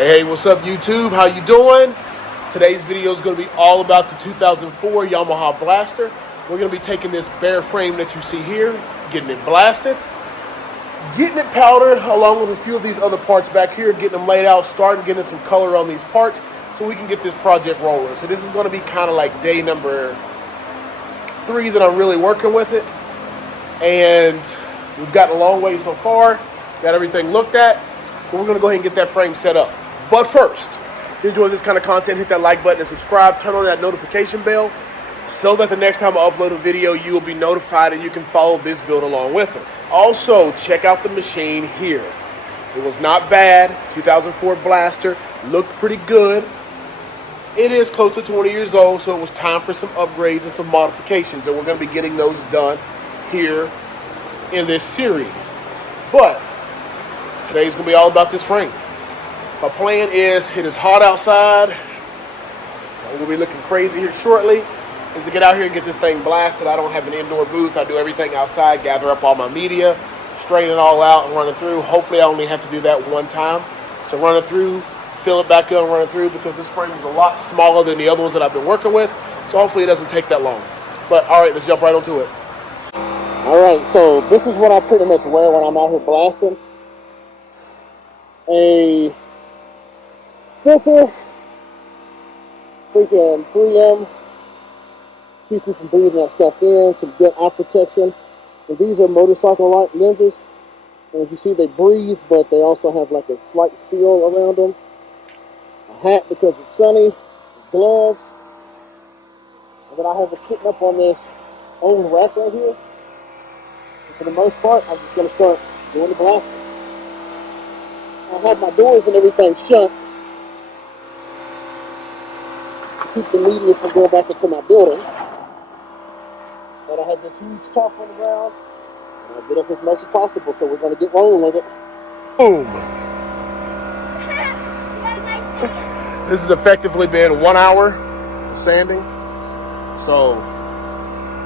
Hey, what's up YouTube? How you doing? Today's video is going to be all about the 2004 Yamaha Blaster. We're going to be taking this bare frame that you see here, getting it blasted, getting it powdered along with a few of these other parts back here, getting them laid out, starting getting some color on these parts so we can get this project rolling. So this is going to be kind of like day number 3 that I'm really working with it. And we've gotten a long way so far, got everything looked at, but we're going to go ahead and get that frame set up. But first, if you enjoy this kind of content, hit that like button and subscribe, turn on that notification bell so that the next time I upload a video, you will be notified and you can follow this build along with us. Also, check out the machine here. It was not bad. 2004 Blaster, looked pretty good. It is close to 20 years old, so it was time for some upgrades and some modifications, and we're going to be getting those done here in this series. But today's going to be all about this frame. My plan is, it is hot outside. I'm going to be looking crazy here shortly, is to get out here and get this thing blasted. I don't have an indoor booth. I do everything outside, gather up all my media, straighten it all out and run it through. Hopefully I only have to do that one time. So run it through, fill it back up and run it through, because this frame is a lot smaller than the other ones that I've been working with. So hopefully it doesn't take that long. But all right, let's jump right onto it. All right, so this is what I pretty much wear when I'm out here blasting. A filter, freaking 3M, keeps me from breathing that stuff in, some good eye protection. And these are motorcycle light lenses. And as you see, they breathe, but they also have like a slight seal around them. A hat because it's sunny, gloves. And then I have it sitting up on this old rack right here. And for the most part, I'm just going to start doing the blasting. I have my doors and everything shut to keep the media from going back into my building. But I have this huge tarp on the ground, and I'll get up as much as possible, so we're going to get rolling with it. Boom! This has effectively been 1 hour of sanding, so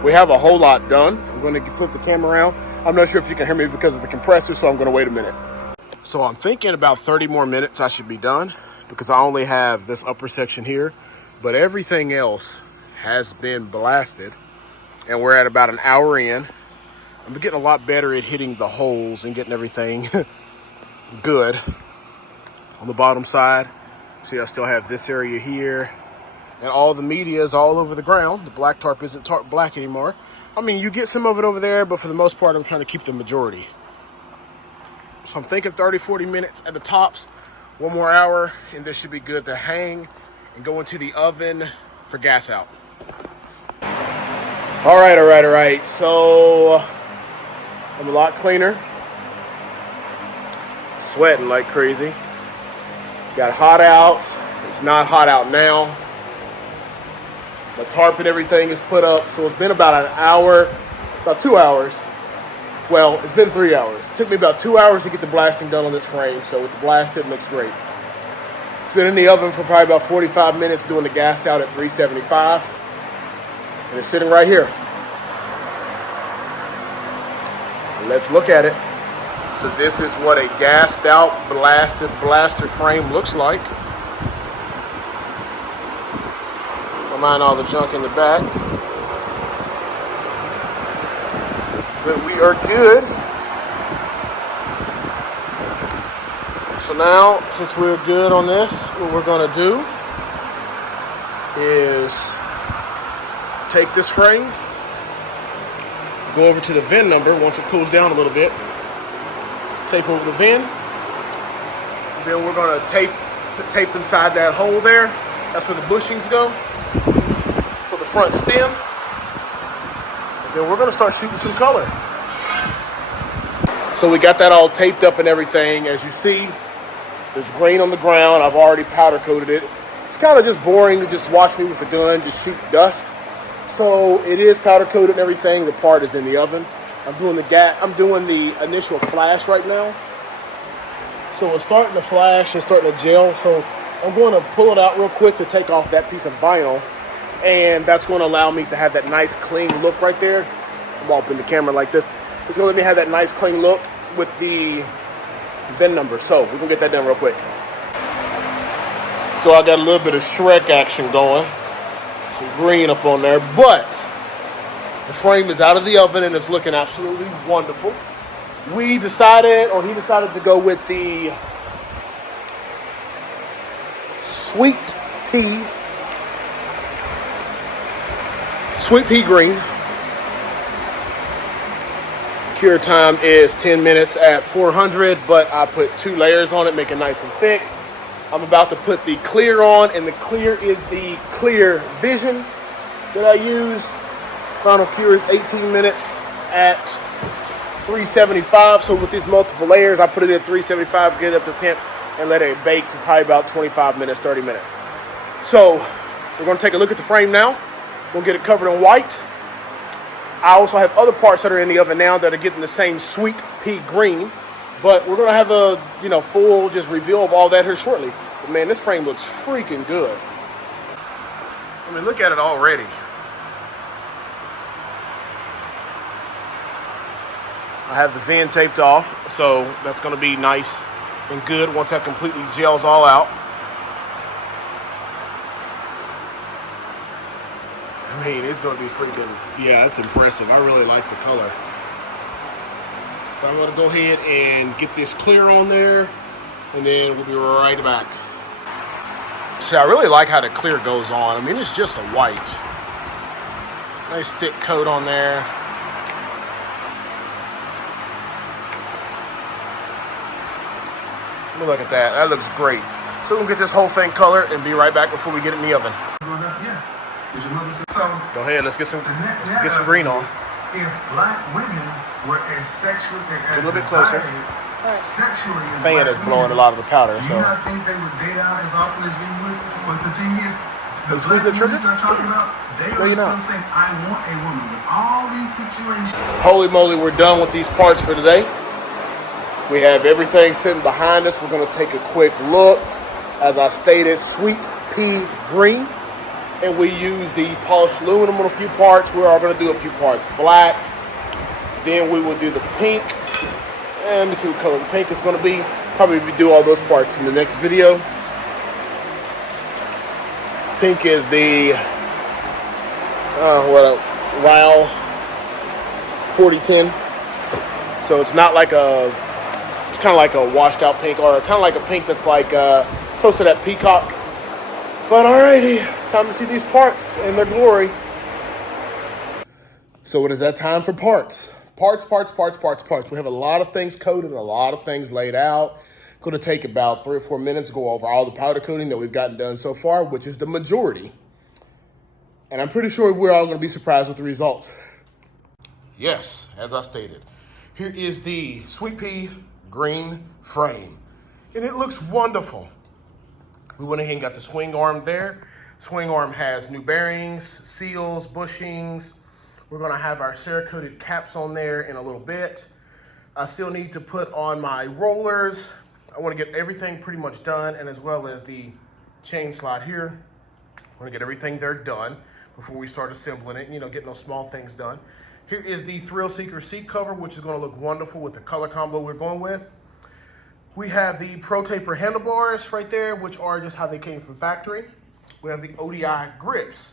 we have a whole lot done. I'm going to flip the camera around. I'm not sure if you can hear me because of the compressor, so I'm going to wait a minute. So I'm thinking about 30 more minutes I should be done, because I only have this upper section here, but everything else has been blasted, and we're at about an hour in. I'm getting a lot better at hitting the holes and getting everything good on the bottom side. See, I still have this area here, and all the media is all over the ground. The black tarp isn't tarp black anymore. I mean, you get some of it over there, but for the most part, I'm trying to keep the majority. So I'm thinking 30, 40 minutes at the tops, 1 more hour, and this should be good to hang and go into the oven for gas out. All right. So I'm a lot cleaner. Sweating like crazy. Got hot out. It's not hot out now. My tarp and everything is put up. So it's been about an hour, about 2 hours. Well, it's been 3 hours. It took me about 2 hours to get the blasting done on this frame, so it's blasted and looks great. It's been in the oven for probably about 45 minutes doing the gas out at 375. And it's sitting right here. Let's look at it. So this is what a gassed out, blasted blaster frame looks like. Don't mind all the junk in the back. But we are good. So now, since we're good on this, what we're going to do is take this frame, go over to the VIN number once it cools down a little bit, tape over the VIN, then we're going to put tape inside that hole there. That's where the bushings go for the front stem. Then we're going to start shooting some color. So we got that all taped up and everything. As you see, there's grain on the ground. I've already powder coated it. It's kind of just boring to just watch me with a gun just shoot dust. So it is powder coated and everything. The part is in the oven. I'm doing the initial flash right now. So it's starting to flash and starting to gel. So I'm going to pull it out real quick to take off that piece of vinyl. And that's going to allow me to have that nice clean look right there. I'm opening the camera like this. It's going to let me have that nice clean look with the VIN number. So we're going to get that done real quick. So I got a little bit of Shrek action going. Some green up on there, but the frame is out of the oven and it's looking absolutely wonderful. He decided to go with the sweet pea green. Cure time is 10 minutes at 400, but I put 2 layers on it, make it nice and thick. I'm about to put the clear on, and the clear is the Clear Vision that I use. Final cure is 18 minutes at 375. So with these multiple layers, I put it at 375, get it up to temp, and let it bake for probably about 25 minutes, 30 minutes. So we're going to take a look at the frame now. We'll get it covered in white. I also have other parts that are in the oven now that are getting the same sweet pea green. But we're going to have a full just reveal of all that here shortly. But man, this frame looks freaking good. I mean, look at it already. I have the VIN taped off, so that's going to be nice and good once that completely gels all out. I mean, it's going to be freaking, yeah, it's impressive. I really like the color. But I'm going to go ahead and get this clear on there, and then we'll be right back. See, I really like how the clear goes on. I mean, it's just a white. Nice thick coat on there. Look at that. That looks great. So we'll get this whole thing colored and be right back before we get it in the oven. Go ahead. Let's get some green on. If black women were as sexually as a little bit closer. Sexually as fan is blowing a lot of the powder. Do you not think they would date out as often as we would? But the thing is, the black women start talking about, they are still saying, I want a woman with all these situations. Holy moly, we're done with these parts for today. We have everything sitting behind us. We're going to take a quick look. As I stated, sweet pea green. And we use the polished aluminum on a few parts. We are going to do a few parts black. Then we will do the pink. And let me see what color the pink is going to be. Probably do all those parts in the next video. Pink is the Wow 4010. So it's not like it's kind of like a washed out pink, or kind of like a pink that's like close to that peacock. But alrighty, time to see these parts in their glory. So it is that time for parts. Parts. We have a lot of things coated, a lot of things laid out. Going to take about 3 or 4 minutes to go over all the powder coating that we've gotten done so far, which is the majority. And I'm pretty sure we're all going to be surprised with the results. Yes, as I stated, here is the sweet pea green frame. And it looks wonderful. We went ahead and got the swing arm there. Swing arm has new bearings, seals, bushings. We're going to have our Cerakoted caps on there in a little bit. I still need to put on my rollers. I want to get everything pretty much done, and as well as the chain slot here. I want to get everything there done before we start assembling it, getting those small things done. Here is the Thrill Seeker seat cover, which is going to look wonderful with the color combo we're going with. We have the Pro Taper handlebars right there, which are just how they came from factory. We have the ODI grips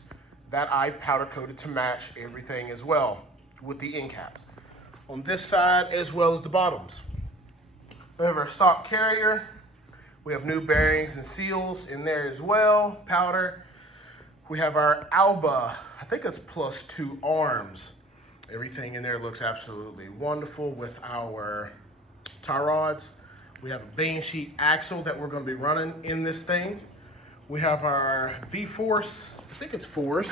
that I powder coated to match everything as well with the end caps on this side as well as the bottoms. We have our stock carrier. We have new bearings and seals in there as well, powder. We have our Alba, I think it's +2 arms. Everything in there looks absolutely wonderful with our tie rods. We have a bane sheet axle that we're going to be running in this thing. We have our V-Force, I think it's Force.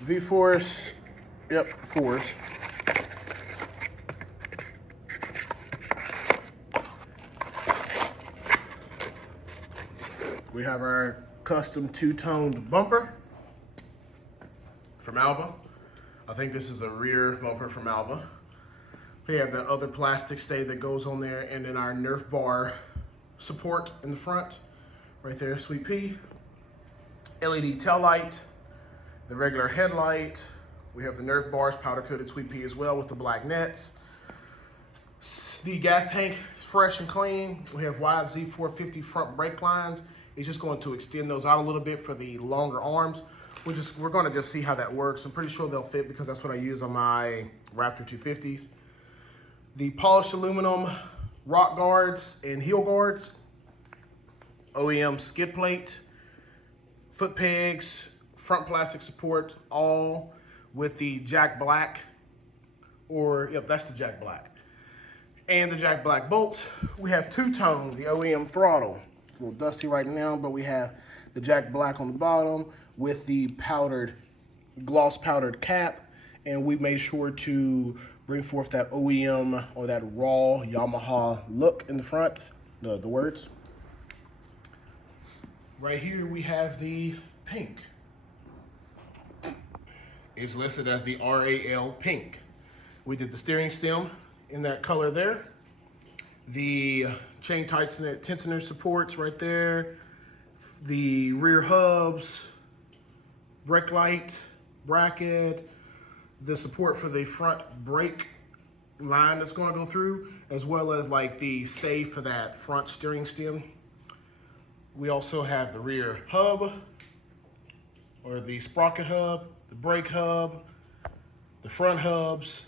V-Force, yep, Force. We have our custom two-toned bumper from Alba. I think this is a rear bumper from Alba. We have that other plastic stay that goes on there, and then our Nerf bar support in the front. Right there, Sweet Pea. LED tail light, the regular headlight. We have the Nerf bars, powder coated Sweet Pea as well with the black nets. The gas tank is fresh and clean. We have YFZ 450 front brake lines. It's just going to extend those out a little bit for the longer arms. We're going to just see how that works. I'm pretty sure they'll fit because that's what I use on my Raptor 250s. The polished aluminum rock guards and heel guards, OEM skid plate, foot pegs, front plastic support, all with the Jack Black, yep, that's the Jack Black. And the Jack Black bolts. We have two-tone, the OEM throttle. A little dusty right now, but we have the Jack Black on the bottom with the gloss powdered cap, and we made sure to bring forth that OEM or that raw Yamaha look in the front, the words. Right here we have the pink. It's listed as the RAL pink. We did the steering stem in that color there. The chain tensioner supports right there. The rear hubs, brake light, bracket, the support for the front brake line that's going to go through, as well as like the stay for that front steering stem. We also have the rear hub, or the sprocket hub, the brake hub, the front hubs.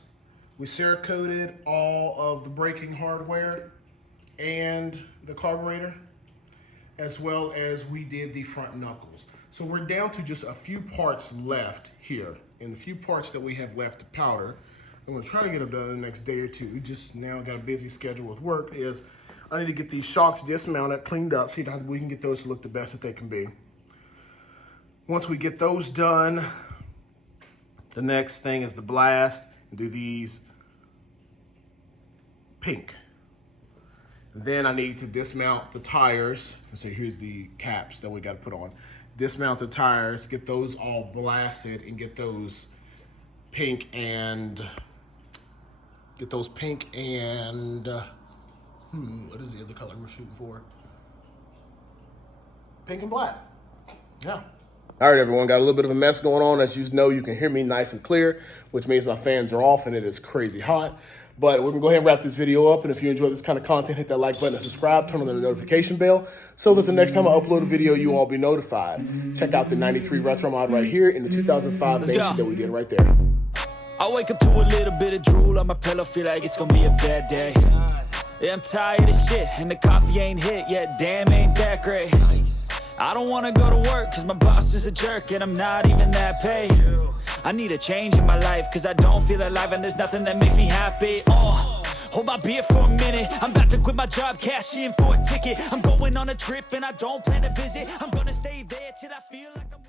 We Cerakoted all of the braking hardware and the carburetor, as well as we did the front knuckles. So we're down to just a few parts left here. And the few parts that we have left to powder, I'm gonna try to get them done in the next day or two. We just now got a busy schedule with work, is I need to get these shocks dismounted, cleaned up, see how we can get those to look the best that they can be. Once we get those done, the next thing is the blast and do these pink. Then I need to dismount the tires. So here's the caps that we got to put on. Dismount the tires, get those all blasted, and get those pink and what is the other color we're shooting for? Pink and black. Yeah. All right, everyone, got a little bit of a mess going on. As you know, you can hear me nice and clear, which means my fans are off and it is crazy hot. But we're gonna go ahead and wrap this video up. And if you enjoy this kind of content, hit that like button and subscribe, turn on the notification bell so that the next time I upload a video, you all be notified. Check out the 93 Retro Mod right here in the 2005 Banksy that we did right there. I wake up to a little bit of drool on my pillow, feel like it's gonna be a bad day. Yeah, I'm tired of shit, and the coffee ain't hit yet, damn, ain't that great. I don't wanna go to work, cause my boss is a jerk, and I'm not even that paid. I need a change in my life, cause I don't feel alive, and there's nothing that makes me happy. Hold my beer for a minute, I'm about to quit my job, cash in for a ticket. I'm going on a trip, and I don't plan to visit. I'm gonna stay there till I feel like I'm